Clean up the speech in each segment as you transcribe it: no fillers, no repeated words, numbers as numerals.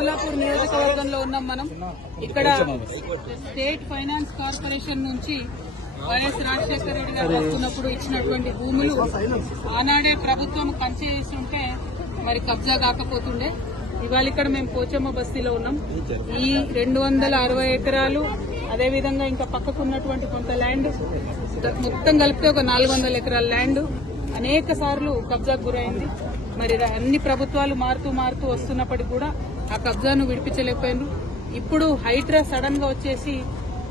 కుత్బుల్లాపూర్ నియోజకవర్గంలో ఉన్నాం మనం. ఇక్కడ స్టేట్ ఫైనాన్స్ కార్పొరేషన్ నుంచి వైఎస్ రాజశేఖర రెడ్డి గారు వస్తున్నప్పుడు ఇచ్చినటువంటి భూములు ఆనాడే ప్రభుత్వం కంచె చేసి ఉంటే మరి కబ్జా కాకపోతుండే. ఇవాళ ఇక్కడ మేము పోచమ్మ బస్తీలో ఉన్నాం. ఈ 260 ఎకరాలు అదేవిధంగా ఇంకా పక్కకు ఉన్నటువంటి కొంత ల్యాండ్ మొత్తం కలిపితే ఒక 400 ఎకరాల ల్యాండ్ అనేక సార్లు కబ్జాకు గురైంది. మరి అన్ని ప్రభుత్వాలు మారుతూ వస్తున్నప్పటికీ కూడా ఆ కబ్జాను విడిపించలేకపోయినారు. ఇప్పుడు హైడ్రా సడన్ గా వచ్చేసి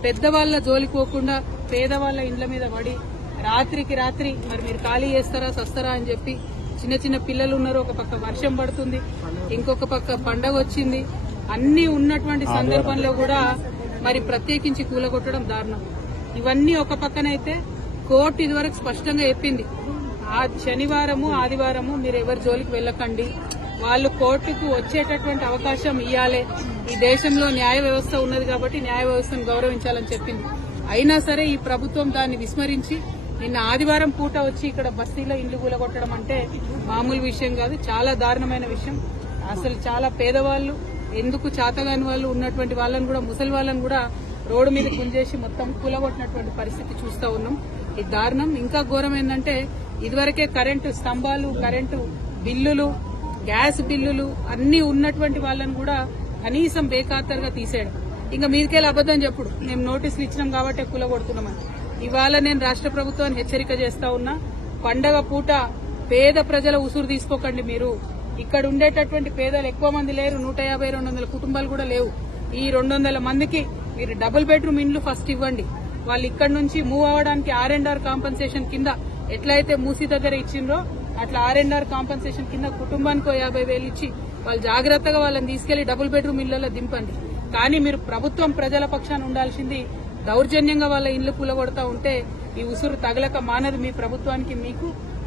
పెద్దవాళ్ల జోలికోకుండా పేదవాళ్ల ఇండ్ల మీద పడి రాత్రికి రాత్రి మరి మీరు ఖాళీ చేస్తారా సస్తారా అని చెప్పి చిన్న పిల్లలు ఉన్నారు. ఒక పక్క వర్షం పడుతుంది, ఇంకొక పక్క పండగ వచ్చింది. అన్ని ఉన్నటువంటి సందర్భంలో కూడా మరి ప్రత్యేకించి కూలగొట్టడం దారుణం. ఇవన్నీ ఒక పక్కనైతే కోర్టు ఇదివరకు స్పష్టంగా చెప్పింది, ఆ శనివారము ఆదివారము మీరు ఎవరి జోలికి వెళ్ళకండి, వాళ్ళు కోర్టుకు వచ్చేటటువంటి అవకాశం ఇవ్వాలి. ఈ దేశంలో న్యాయ వ్యవస్థ ఉన్నది కాబట్టి న్యాయ వ్యవస్థను గౌరవించాలని చెప్పింది. అయినా సరే ఈ ప్రభుత్వం దాన్ని విస్మరించి నిన్న ఆదివారం పూట వచ్చి ఇక్కడ బస్తీలో ఇండ్లు కూలగొట్టడం అంటే మామూలు విషయం కాదు, చాలా దారుణమైన విషయం. అసలు చాలా పేదవాళ్లు, ఎందుకు చాతగాని వాళ్ళు ఉన్నటువంటి వాళ్ళని కూడా, ముసలి వాళ్ళని కూడా రోడ్డు మీద గుంజేసి మొత్తం కూలగొట్టినటువంటి పరిస్థితి చూస్తా ఉన్నాం. ఇది దారుణం. ఇంకా ఘోరం ఏంటంటే ఇదివరకే కరెంటు స్తంభాలు, కరెంటు బిల్లులు, గ్యాస్ బిల్లులు అన్ని ఉన్నటువంటి వాళ్ళని కూడా కనీసం బేఖాతరుగా తీసేయడం. ఇంకా మీదికెళ్ళి అబద్దం చెప్పుడు మేము నోటీసులు ఇచ్చినాం కాబట్టి కూలగొడుతున్నామని. ఇవాళ నేను రాష్ట్ర ప్రభుత్వాన్ని హెచ్చరిక చేస్తా ఉన్నా, పండగ పూట పేద ప్రజల ఉసురు తీసుకోకండి. మీరు ఇక్కడ ఉండేటటువంటి పేదలు ఎక్కువ మంది లేరు, 150-200 కుటుంబాలు కూడా లేవు. ఈ 200 మందికి మీరు డబుల్ బెడ్రూమ్ ఇండ్లు ఫస్ట్ ఇవ్వండి. వాళ్ళు ఇక్కడ నుంచి మూవ్ అవ్వడానికి R&R కాంపన్సేషన్ కింద ఎట్లయితే మూసీ దగ్గర ఇచ్చిండ్రో అట్లా R&R కాంపన్సేషన్ కింద కుటుంబానికి 50,000 ఇచ్చి వాళ్ళు జాగ్రత్తగా వాళ్ళని తీసుకెళ్లి డబుల్ బెడ్రూమ్ ఇళ్లలో దింపండి. కానీ మీరు ప్రభుత్వం ప్రజల పక్షాన ఉండాల్సింది, దౌర్జన్యంగా వాళ్ళ ఇళ్లు కూలగొడతా ఉంటే ఈ ఉసురు తగలక మానదు మీ ప్రభుత్వానికి.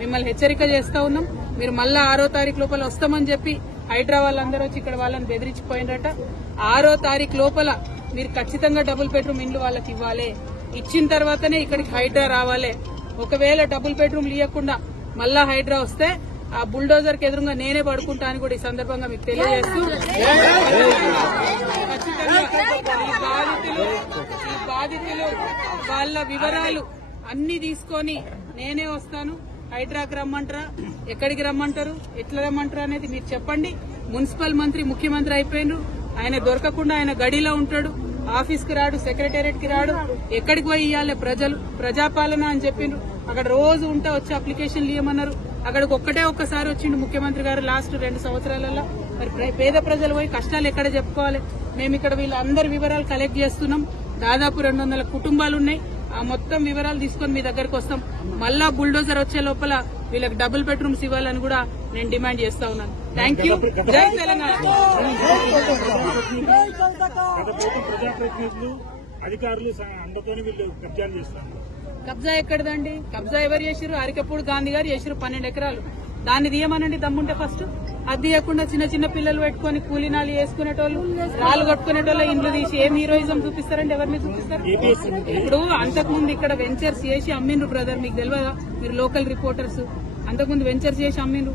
మిమ్మల్ని హెచ్చరిక చేస్తా ఉన్నాం. మీరు మళ్ళా 6వ తారీఖు లోపల వస్తామని చెప్పి హైడ్రా వాళ్ళందరూ వచ్చి ఇక్కడ వాళ్ళని బెదిరించిపోయినట. 6వ తారీఖు లోపల మీరు ఖచ్చితంగా డబుల్ బెడ్రూమ్ ఇండ్లు వాళ్ళకి ఇవ్వాలి. ఇచ్చిన తర్వాతనే ఇక్కడికి హైడ్రా రావాలి. ఒకవేళ డబుల్ బెడ్రూమ్లు ఇవ్వకుండా మళ్ళా హైడ్రా వస్తే ఆ బుల్డోజర్ కి ఎదురుగా నేనే పడుకుంటా అని కూడా ఈ సందర్భంగా మీకు తెలియజేస్తూ, ఈ బాధితులు వాళ్ళ వివరాలు అన్ని తీసుకొని నేనే వస్తాను. హైడ్రాకి రమ్మంటారా, ఎక్కడికి రమ్మంటారు, ఎట్లా రమ్మంటారు అనేది మీరు చెప్పండి. మున్సిపల్ మంత్రి ముఖ్యమంత్రి అయిపోయినారు, ఆయన దొరకకుండా ఆయన గడిలో ఉంటాడు, ఆఫీస్ కి రాడు, సెక్రటేరియట్ కి రాడు. ఎక్కడికి పోయి ఇవ్వాలి ప్రజలు, ప్రజాపాలన అని చెప్పిండ్రు. అక్కడ రోజు ఉంటే వచ్చి అప్లికేషన్లు ఇవ్వమన్నారు. అక్కడికి ఒక్కసారి వచ్చిండు ముఖ్యమంత్రి గారు లాస్ట్ 2 సంవత్సరాలలో. మరి పేద ప్రజలు పోయి కష్టాలు ఎక్కడ చెప్పుకోవాలి? మేము ఇక్కడ వీళ్ళందరి వివరాలు కలెక్ట్ చేస్తున్నాం. దాదాపు 200 కుటుంబాలు ఉన్నాయి. ఆ మొత్తం వివరాలు తీసుకొని మీ దగ్గరకు వస్తాం. మళ్ళా బుల్డోజర్ వచ్చే లోపల వీళ్ళకి డబుల్ బెడ్రూమ్స్ ఇవ్వాలని కూడా నేను డిమాండ్ చేస్తా ఉన్నాను. Thank you. జై తెలంగాణ. కబ్జా ఎక్కడదండి? కబ్జా ఎవరు చేసిరు? అరికపూడి గాంధీ గారు చేసిరు 12 ఎకరాలు. దాన్ని తీయమనండి దమ్ముంటే ఫస్ట్. అది తీయకుండా చిన్న పిల్లలు పెట్టుకుని కూలీనాలు వేసుకునేటోళ్ళు, రాళ్ళు కొట్టుకునేటోళ్ళు ఇండ్లు తీసి ఏం హీరోయిజం చూపిస్తారండి? ఎవరిని చూపిస్తారు? ఇప్పుడు అంతకుముందు ఇక్కడ వెంచర్స్ చేసి అమ్మిండ్రు బ్రదర్, మీకు తెలియదా? మీరు లోకల్ రిపోర్టర్స్. అంతకుముందు వెంచర్స్ చేసి అమ్మిండ్రు.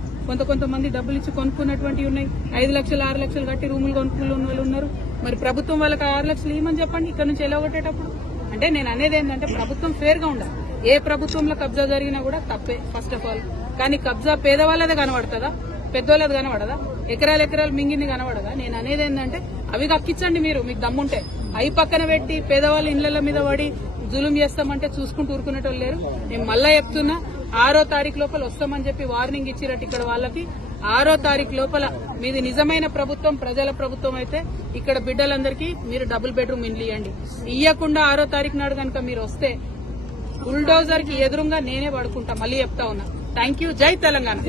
కొంతమంది డబ్బులు ఇచ్చి కొనుక్కున్నటువంటివి ఉన్నాయి. 5 లక్షలు 6 లక్షలు కట్టి రూములు కొనుక్కున్న వాళ్ళు ఉన్నారు. మరి ప్రభుత్వం వాళ్ళకి 6 లక్షలు ఇవ్వమని చెప్పండి ఇక్కడ నుంచి ఎలాగొట్టేటప్పుడు. అంటే నేను అనేది ఏంటంటే ప్రభుత్వం ఫేర్ గా ఉండాలి. ఏ ప్రభుత్వంలో కబ్జా జరిగినా కూడా తప్పే ఫస్ట్ ఆఫ్ ఆల్. కానీ కబ్జా పేదవాళ్ళదే కనబడుతుందా, పెద్దోళ్ళది కనబడదా? ఎకరాలు మింగింది కనబడదా? నేను అనేది ఏంటంటే అవి కక్కించండి మీరు, మీకు దమ్ముంటే. అవి పక్కన పెట్టి పేదవాళ్ళ ఇళ్ల మీద పడి జులుం చేస్తామంటే చూసుకుంటూ ఊరుకునేటోళ్ళు లేరు. నేను మళ్ళా చెప్తున్నా, 6వ తారీఖు లోపల వస్తామని చెప్పి వార్నింగ్ ఇచ్చినట్టు ఇక్కడ వాళ్ళకి. 6వ తారీఖు లోపల మీది నిజమైన ప్రభుత్వం, ప్రజల ప్రభుత్వం అయితే ఇక్కడ బిడ్డలందరికీ మీరు డబుల్ బెడ్రూమ్ ఇండ్లు ఇవ్వండి. ఇవ్వకుండా 6వ తారీఖు నాడు కనుక మీరు వస్తే బుల్డోజర్ కి ఎదురుగా నేనే పడుకుంటా. మళ్ళీ చెప్తా ఉన్నా. Thank you. జై తెలంగాణ.